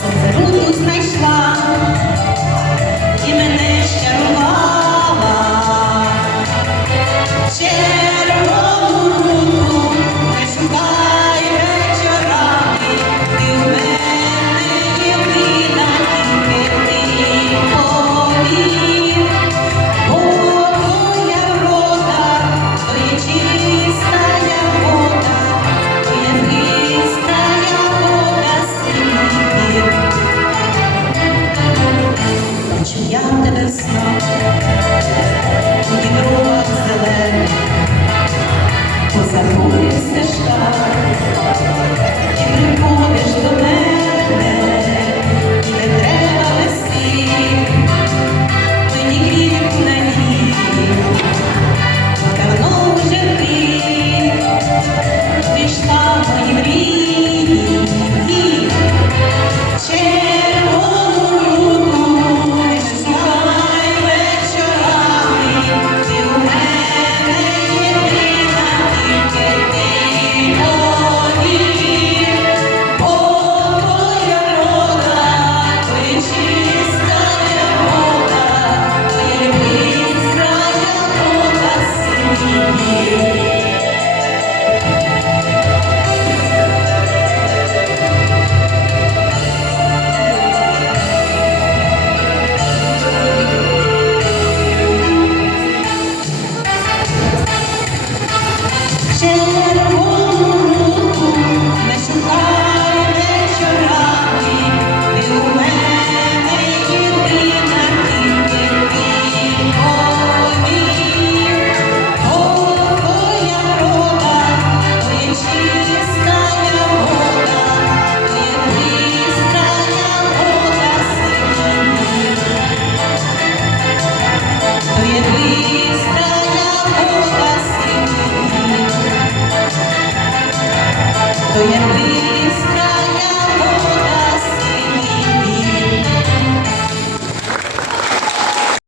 Сонце руки the. you. Yeah.